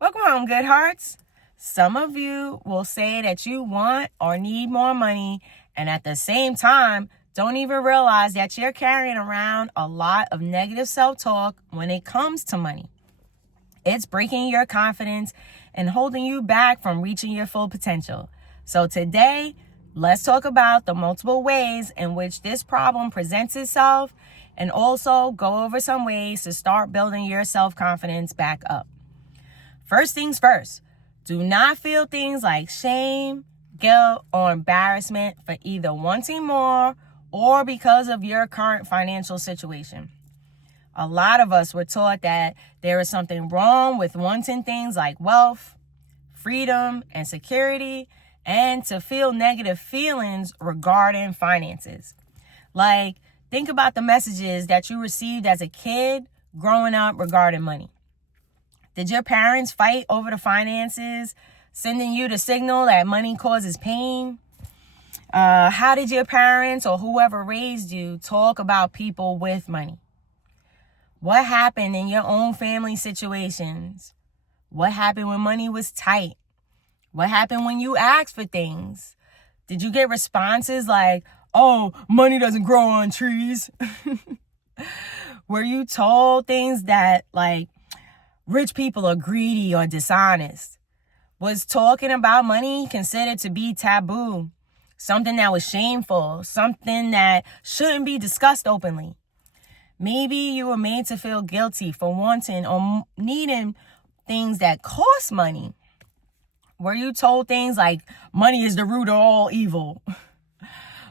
Welcome home, good hearts. Some of you will say that you want or need more money, and at the same time, don't even realize that you're carrying around a lot of negative self-talk when it comes to money. It's breaking your confidence and holding you back from reaching your full potential. So today, let's talk about the multiple ways in which this problem presents itself, and also go over some ways to start building your self-confidence back up. First things first, do not feel things like shame, guilt, or embarrassment for either wanting more or because of your current financial situation. A lot of us were taught that there is something wrong with wanting things like wealth, freedom, and security, and to feel negative feelings regarding finances. Like, think about the messages that you received as a kid growing up regarding money. Did your parents fight over the finances, sending you the signal that money causes pain? How did your parents or whoever raised you talk about people with money? What happened in your own family situations? What happened when money was tight? What happened when you asked for things? Did you get responses like, "Oh, money doesn't grow on trees"? Were you told things that like, rich people are greedy or dishonest? Was talking about money considered to be taboo? Something that was shameful? Something that shouldn't be discussed openly? Maybe you were made to feel guilty for wanting or needing things that cost money. Were you told things like, money is the root of all evil?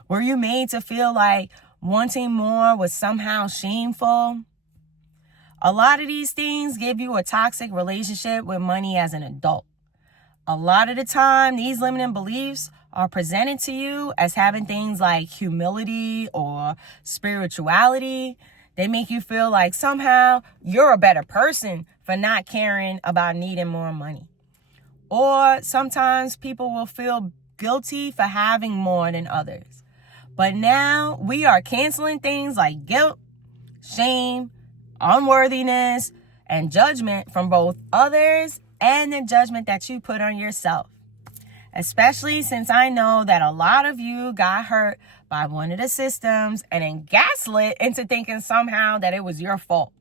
Were you made to feel like wanting more was somehow shameful? A lot of these things give you a toxic relationship with money as an adult. A lot of the time, these limiting beliefs are presented to you as having things like humility or spirituality. They make you feel like somehow you're a better person for not caring about needing more money. Or sometimes people will feel guilty for having more than others. But now we are canceling things like guilt, shame, unworthiness, and judgment from both others and the judgment that you put on yourself. Especially since I know that a lot of you got hurt by one of the systems and then gaslit into thinking somehow that it was your fault.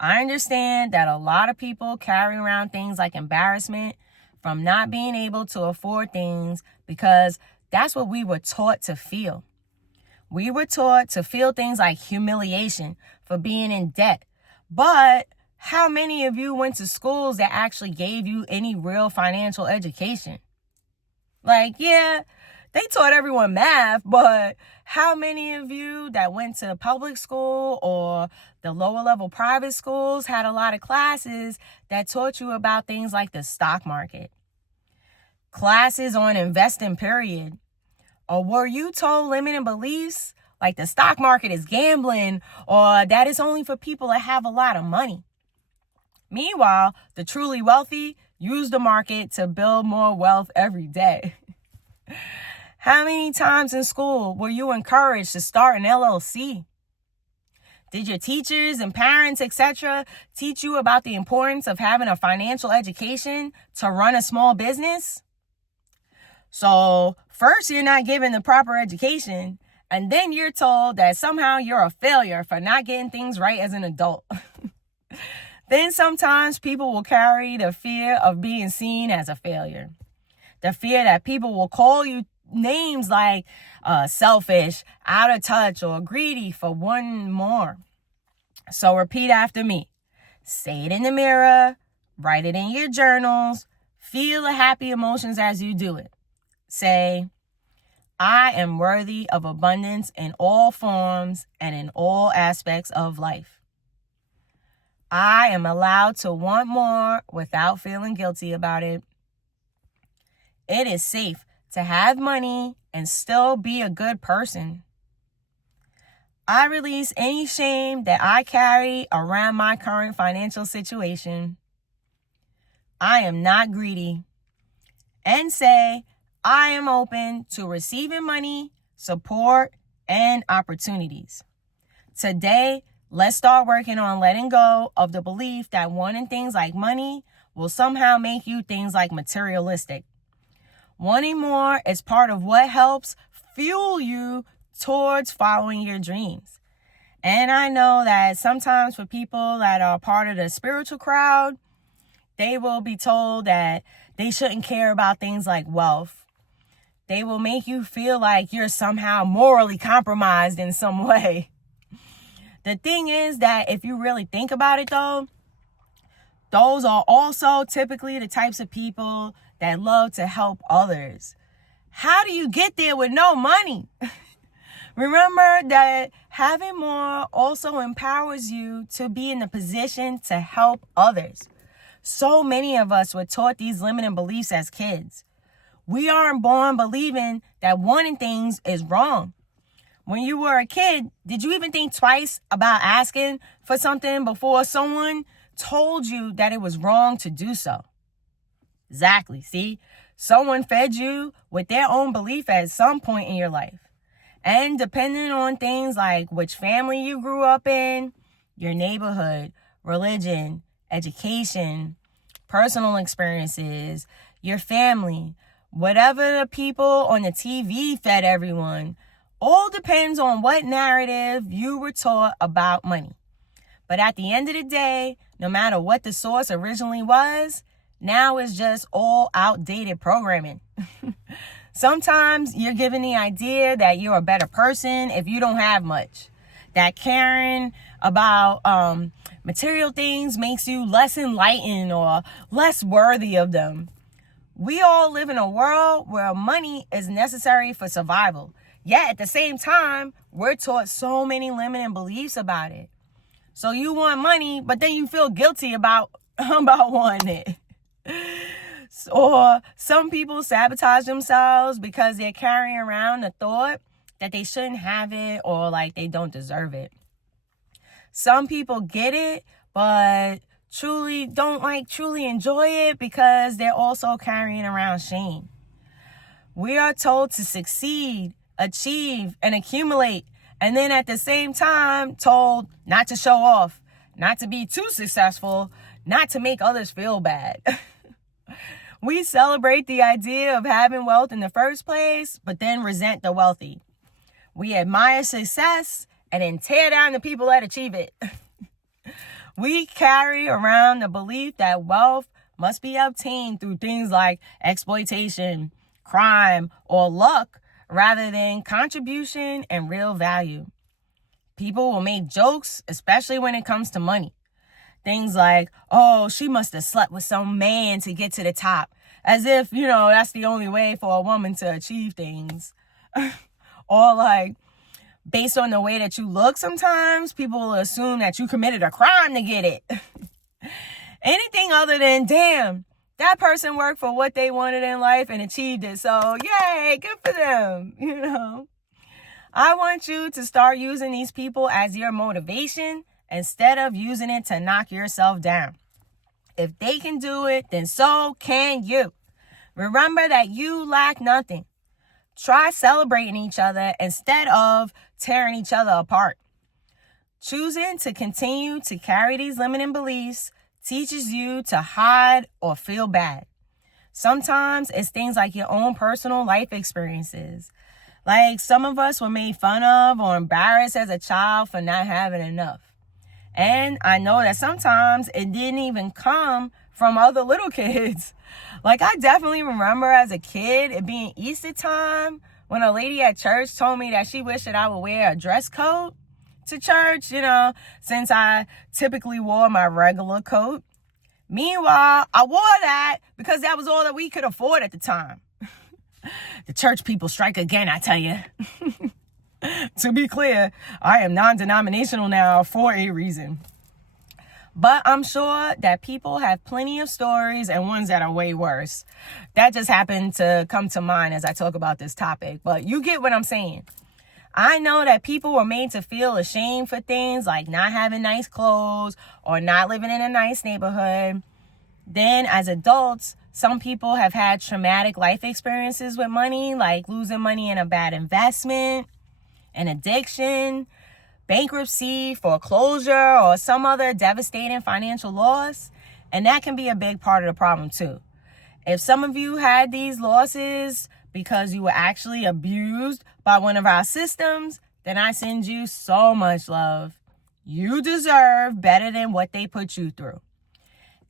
I understand that a lot of people carry around things like embarrassment from not being able to afford things because that's what we were taught to feel. We were taught to feel things like humiliation for being in debt. But how many of you went to schools that actually gave you any real financial education? Like, yeah, they taught everyone math, but how many of you that went to public school or the lower level private schools had a lot of classes that taught you about things like the stock market? Classes on investing, period. Or were you told limiting beliefs like the stock market is gambling or that it's only for people that have a lot of money? Meanwhile, the truly wealthy use the market to build more wealth every day. How many times in school were you encouraged to start an LLC? Did your teachers and parents, etc., teach you about the importance of having a financial education to run a small business? So first, you're not given the proper education, and then you're told that somehow you're a failure for not getting things right as an adult. Then sometimes people will carry the fear of being seen as a failure. The fear that people will call you names like selfish, out of touch, or greedy for wanting more. So repeat after me. Say it in the mirror, write it in your journals, feel the happy emotions as you do it. Say, I am worthy of abundance in all forms and in all aspects of life. I am allowed to want more without feeling guilty about it. It is safe to have money and still be a good person. I release any shame that I carry around my current financial situation. I am not greedy. And say, I am open to receiving money, support, and opportunities. Today, Let's start working on letting go of the belief that wanting things like money will somehow make you things like materialistic. Wanting more is part of what helps fuel you towards following your dreams. And I know that sometimes for people that are part of the spiritual crowd, they will be told that they shouldn't care about things like wealth. They will make you feel like you're somehow morally compromised in some way. The thing is that if you really think about it though, those are also typically the types of people that love to help others. How do you get there with no money? Remember that having more also empowers you to be in the position to help others. So many of us were taught these limiting beliefs as kids. We aren't born believing that wanting things is wrong. When you were a kid, did you even think twice about asking for something before someone told you that it was wrong to do so? Exactly. See, someone fed you with their own belief at some point in your life. And depending on things like which family you grew up in, your neighborhood, religion, education, personal experiences, your family, whatever the people on the TV fed everyone, all depends on what narrative you were taught about money. But at the end of the day, no matter what the source originally was, now it's just all outdated programming. Sometimes you're given the idea that you're a better person if you don't have much. That caring about material things makes you less enlightened or less worthy of them. We all live in a world where money is necessary for survival. Yet at the same time, we're taught so many limiting beliefs about it. So you want money, but then you feel guilty about wanting it. Or some people sabotage themselves because they're carrying around the thought that they shouldn't have it or like they don't deserve it. Some people get it, but don't truly enjoy it because they're also carrying around shame. We are told to succeed, achieve, and accumulate, and then at the same time told not to show off, not to be too successful, not to make others feel bad. We celebrate the idea of having wealth in the first place, but then resent the wealthy. We admire success and then tear down the people that achieve it. We carry around the belief that wealth must be obtained through things like exploitation, crime, or luck, rather than contribution and real value. People will make jokes, especially when it comes to money. Things like, oh, she must have slept with some man to get to the top. As if, that's the only way for a woman to achieve things. Or like, based on the way that you look sometimes, people will assume that you committed a crime to get it. Anything other than, damn, that person worked for what they wanted in life and achieved it. So, yay, good for them, I want you to start using these people as your motivation instead of using it to knock yourself down. If they can do it, then so can you. Remember that you lack nothing. Try celebrating each other instead of tearing each other apart. Choosing to continue to carry these limiting beliefs teaches you to hide or feel bad. Sometimes it's things like your own personal life experiences. Like some of us were made fun of or embarrassed as a child for not having enough. And I know that sometimes it didn't even come from other little kids. Like I definitely remember as a kid, it being Easter time, when a lady at church told me that she wished that I would wear a dress coat to church, since I typically wore my regular coat. Meanwhile, I wore that because that was all that we could afford at the time. The church people strike again, I tell you. To be clear, I am non-denominational now for a reason. But I'm sure that people have plenty of stories and ones that are way worse. That just happened to come to mind as I talk about this topic. But you get what I'm saying. I know that people were made to feel ashamed for things like not having nice clothes or not living in a nice neighborhood. Then as adults, some people have had traumatic life experiences with money, like losing money in a bad investment, an addiction, bankruptcy, foreclosure, or some other devastating financial loss. And that can be a big part of the problem too. If some of you had these losses because you were actually abused by one of our systems, then I send you so much love. You deserve better than what they put you through.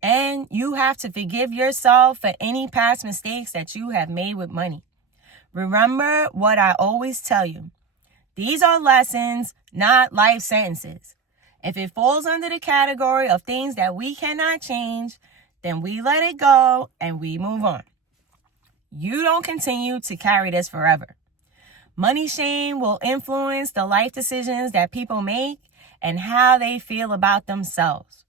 And you have to forgive yourself for any past mistakes that you have made with money. Remember what I always tell you. These are lessons, not life sentences. If it falls under the category of things that we cannot change, then we let it go and we move on. You don't continue to carry this forever. Money shame will influence the life decisions that people make and how they feel about themselves.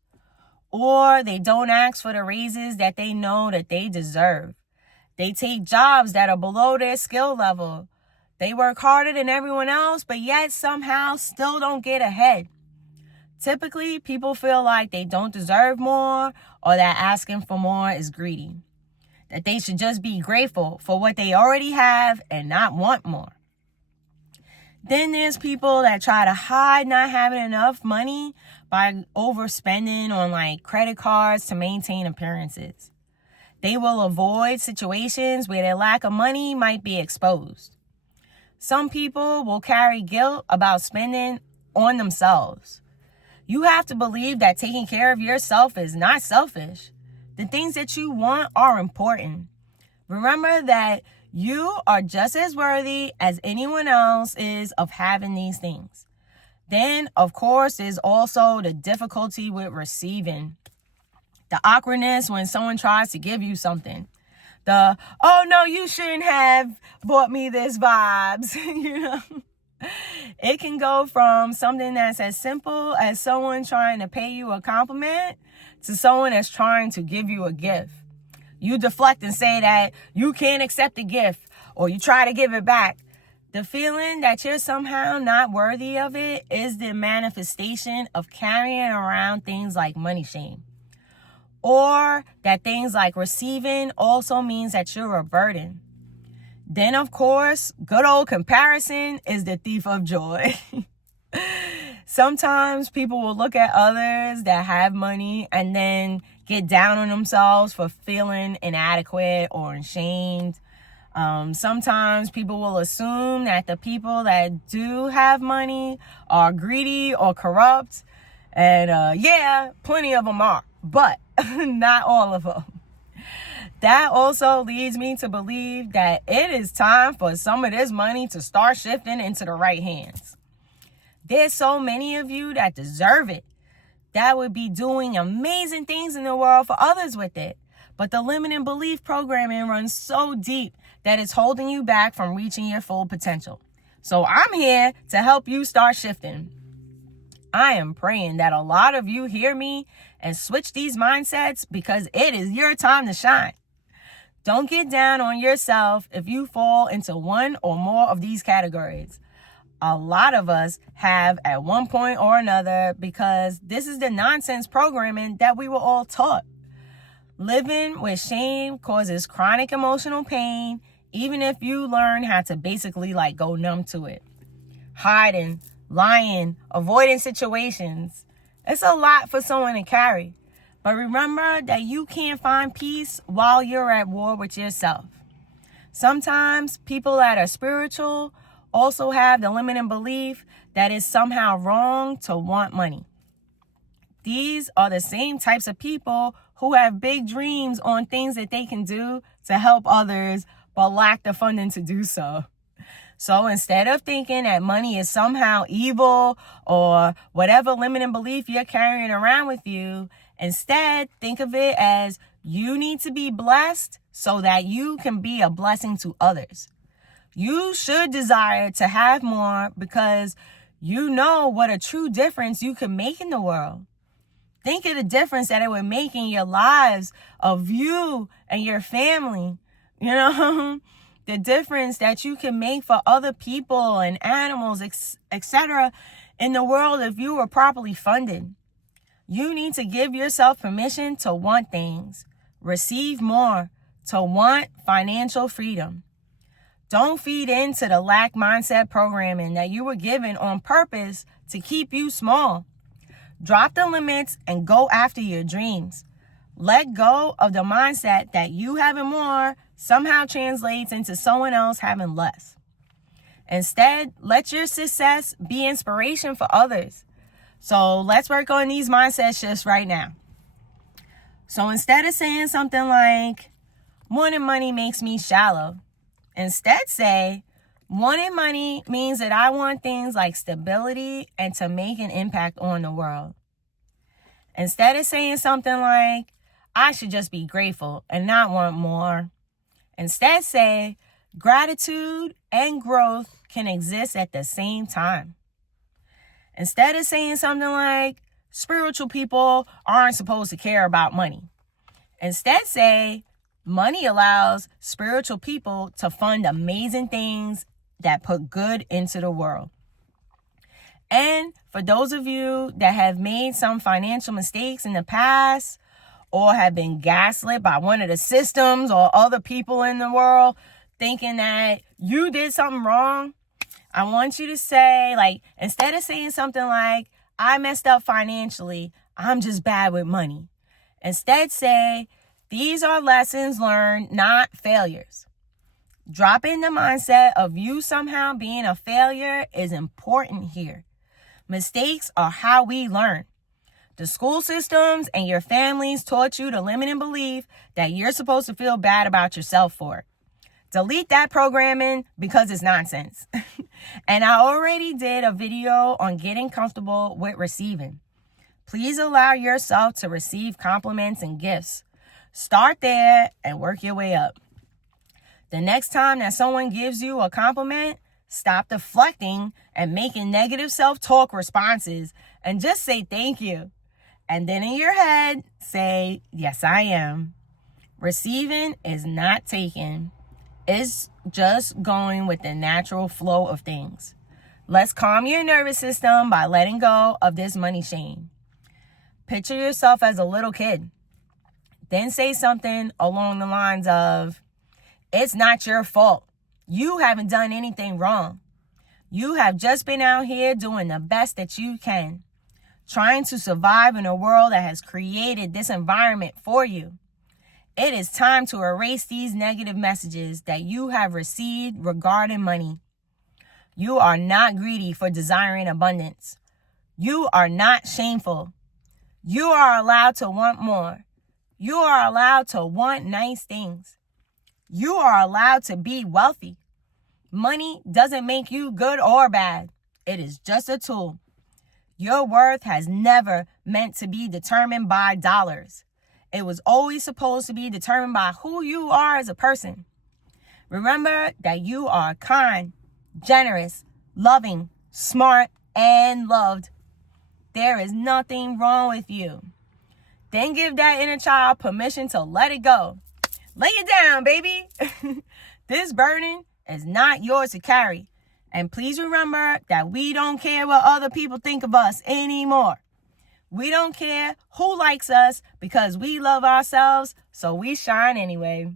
Or they don't ask for the raises that they know that they deserve. They take jobs that are below their skill level. They work harder than everyone else, but yet somehow still don't get ahead. Typically, people feel like they don't deserve more or that asking for more is greedy. That they should just be grateful for what they already have and not want more. Then there's people that try to hide not having enough money by overspending on credit cards to maintain appearances. They will avoid situations where their lack of money might be exposed. Some people will carry guilt about spending on themselves. You have to believe that taking care of yourself is not selfish. The things that you want are important. Remember that you are just as worthy as anyone else is of having these things. Then, of course, there's also the difficulty with receiving. The awkwardness when someone tries to give you something. The, oh no, you shouldn't have bought me this vibes, It can go from something that's as simple as someone trying to pay you a compliment to someone that's trying to give you a gift. You deflect and say that you can't accept the gift, or you try to give it back. The feeling that you're somehow not worthy of it is the manifestation of carrying around things like money shame. Or that things like receiving also means that you're a burden. Then, of course, good old comparison is the thief of joy. Sometimes people will look at others that have money and then get down on themselves for feeling inadequate or ashamed. Sometimes people will assume that the people that do have money are greedy or corrupt. And plenty of them are, but not all of them. That also leads me to believe that it is time for some of this money to start shifting into the right hands. There's so many of you that deserve it, that would be doing amazing things in the world for others with it. But the limiting belief programming runs so deep that it's holding you back from reaching your full potential. So I'm here to help you start shifting. I am praying that a lot of you hear me and switch these mindsets because it is your time to shine. Don't get down on yourself if you fall into one or more of these categories. A lot of us have at one point or another because this is the nonsense programming that we were all taught. Living with shame causes chronic emotional pain, even if you learn how to basically go numb to it. Hiding, lying, avoiding situations. It's a lot for someone to carry. But remember that you can't find peace while you're at war with yourself. Sometimes people that are spiritual also have the limiting belief that it's somehow wrong to want money. These are the same types of people who have big dreams on things that they can do to help others, but lack the funding to do so. So instead of thinking that money is somehow evil or whatever limiting belief you're carrying around with you, instead think of it as you need to be blessed so that you can be a blessing to others. You should desire to have more because you know what a true difference you can make in the world. Think of the difference that it would make in your lives of you and your family. The difference that you can make for other people and animals, etc. in the world if you were properly funded. You need to give yourself permission to want things, receive more, to want financial freedom. Don't feed into the lack mindset programming that you were given on purpose to keep you small. Drop the limits and go after your dreams. Let go of the mindset that you having more somehow translates into someone else having less. Instead, let your success be inspiration for others. So let's work on these mindset shifts right now. So instead of saying something like, wanting money makes me shallow, instead say, wanting money means that I want things like stability and to make an impact on the world. Instead of saying something like, I should just be grateful and not want more, instead say, gratitude and growth can exist at the same time. Instead of saying something like, spiritual people aren't supposed to care about money, instead say, money allows spiritual people to fund amazing things that put good into the world. And for those of you that have made some financial mistakes in the past or have been gaslit by one of the systems or other people in the world thinking that you did something wrong, I want you to say, like, instead of saying something like, I messed up financially, I'm just bad with money, instead say, these are lessons learned, not failures. Dropping the mindset of you somehow being a failure is important here. Mistakes are how we learn. The school systems and your families taught you the limiting belief that you're supposed to feel bad about yourself for it. Delete that programming because it's nonsense. And I already did a video on getting comfortable with receiving. Please allow yourself to receive compliments and gifts. Start there and work your way up. The next time that someone gives you a compliment, stop deflecting and making negative self-talk responses and just say thank you. And then in your head, say, yes, I am. Receiving is not taking. It's just going with the natural flow of things. Let's calm your nervous system by letting go of this money shame. Picture yourself as a little kid. Then say something along the lines of, it's not your fault. You haven't done anything wrong. You have just been out here doing the best that you can, trying to survive in a world that has created this environment for you. It is time to erase these negative messages that you have received regarding money. You are not greedy for desiring abundance. You are not shameful. You are allowed to want more. You are allowed to want nice things. You are allowed to be wealthy. Money doesn't make you good or bad. It is just a tool. Your worth has never meant to be determined by dollars. It was always supposed to be determined by who you are as a person. Remember that you are kind, generous, loving, smart, and loved. There is nothing wrong with you. Then give that inner child permission to let it go. Lay it down, baby. This burden is not yours to carry. And please remember that we don't care what other people think of us anymore. We don't care who likes us because we love ourselves, so we shine anyway.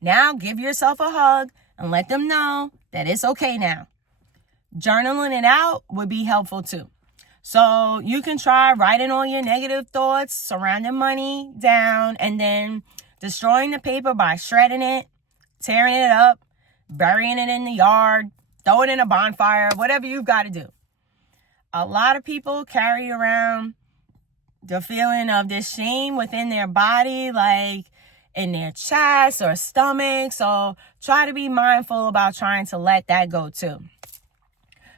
Now give yourself a hug and let them know that it's okay now. Journaling it out would be helpful too. So you can try writing all your negative thoughts surrounding money down and then destroying the paper by shredding it, tearing it up, burying it in the yard, throwing it in a bonfire, whatever you've got to do. A lot of people carry around the feeling of this shame within their body, like in their chest or stomach. So try to be mindful about trying to let that go too.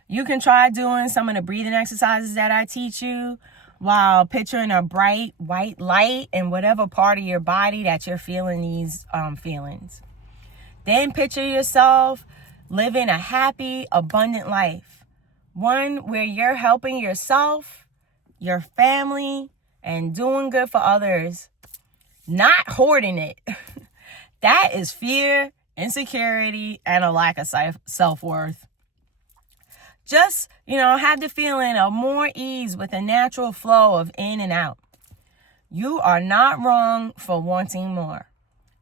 You can try doing some of the breathing exercises that I teach you while picturing a bright white light in whatever part of your body that you're feeling these feelings. Then picture yourself living a happy, abundant life. One where you're helping yourself, your family, and doing good for others. Not hoarding it. That is fear, insecurity, and a lack of self-worth. Just, have the feeling of more ease with a natural flow of in and out. You are not wrong for wanting more.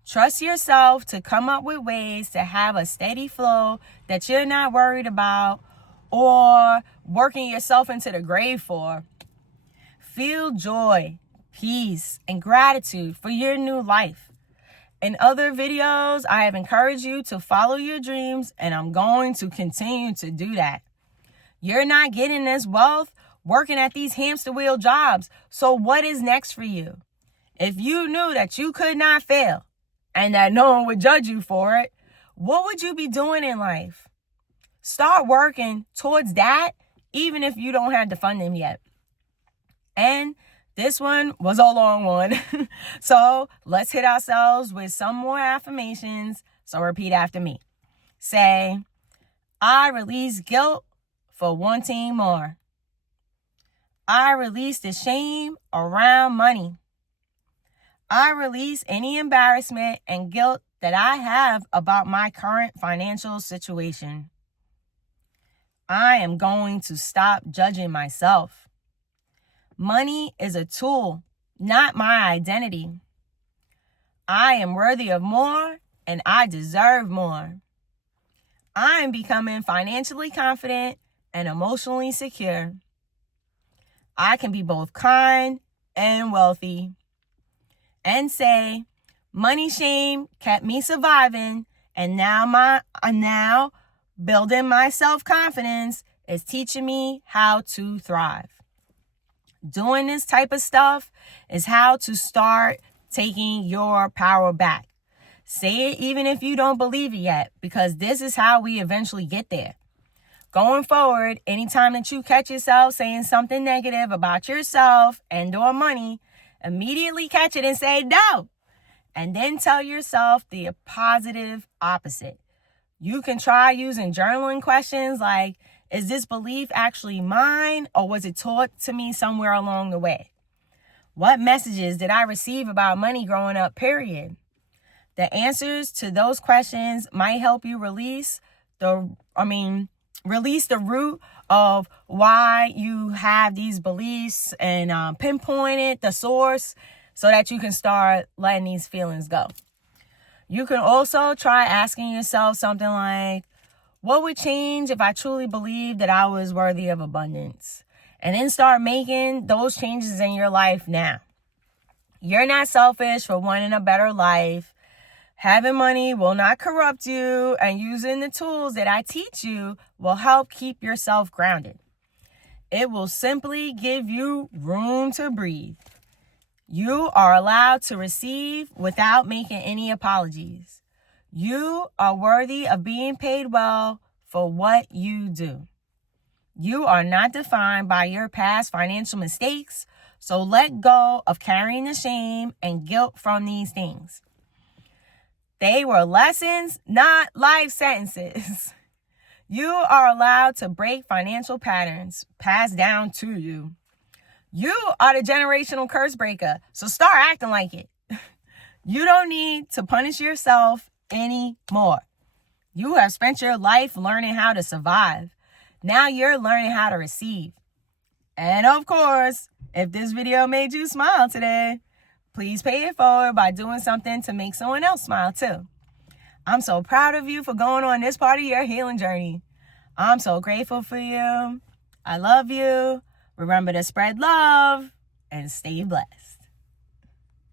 Trust yourself to come up with ways to have a steady flow that you're not worried about or working yourself into the grave for. Feel joy, peace, and gratitude for your new life. In other videos, I have encouraged you to follow your dreams, and I'm going to continue to do that. You're not getting this wealth working at these hamster wheel jobs, so what is next for you? If you knew that you could not fail and that no one would judge you for it, what would you be doing in life? Start working towards that, even if you don't have the funding yet. And this one was a long one. So let's hit ourselves with some more affirmations. So repeat after me. Say, I release guilt for wanting more. I release the shame around money. I release any embarrassment and guilt that I have about my current financial situation. I am going to stop judging myself. Money is a tool, not my identity. I am worthy of more and I deserve more. I am becoming financially confident and emotionally secure. I can be both kind and wealthy. And say, money shame kept me surviving, and now building my self-confidence is teaching me how to thrive. Doing this type of stuff is how to start taking your power back. Say it even if you don't believe it yet, because this is how we eventually get there. Going forward, anytime that you catch yourself saying something negative about yourself and or money, immediately catch it and say no. And then tell yourself the positive opposite. You can try using journaling questions like, is this belief actually mine or was it taught to me somewhere along the way? What messages did I receive about money growing up, period? The answers to those questions might help you release the root of why you have these beliefs and pinpoint it, the source, so that you can start letting these feelings go. You can also try asking yourself something like, what would change if I truly believed that I was worthy of abundance? And then start making those changes in your life now. You're not selfish for wanting a better life. Having money will not corrupt you, and using the tools that I teach you will help keep yourself grounded. It will simply give you room to breathe. You are allowed to receive without making any apologies. You are worthy of being paid well for what you do. You are not defined by your past financial mistakes, so let go of carrying the shame and guilt from these things. They were lessons, not life sentences. You are allowed to break financial patterns passed down to you. You are the generational curse breaker, so start acting like it. You don't need to punish yourself anymore. You have spent your life learning how to survive. Now you're learning how to receive. And of course, if this video made you smile today, please pay it forward by doing something to make someone else smile too. I'm so proud of you for going on this part of your healing journey. I'm so grateful for you. I love you. Remember to spread love and stay blessed.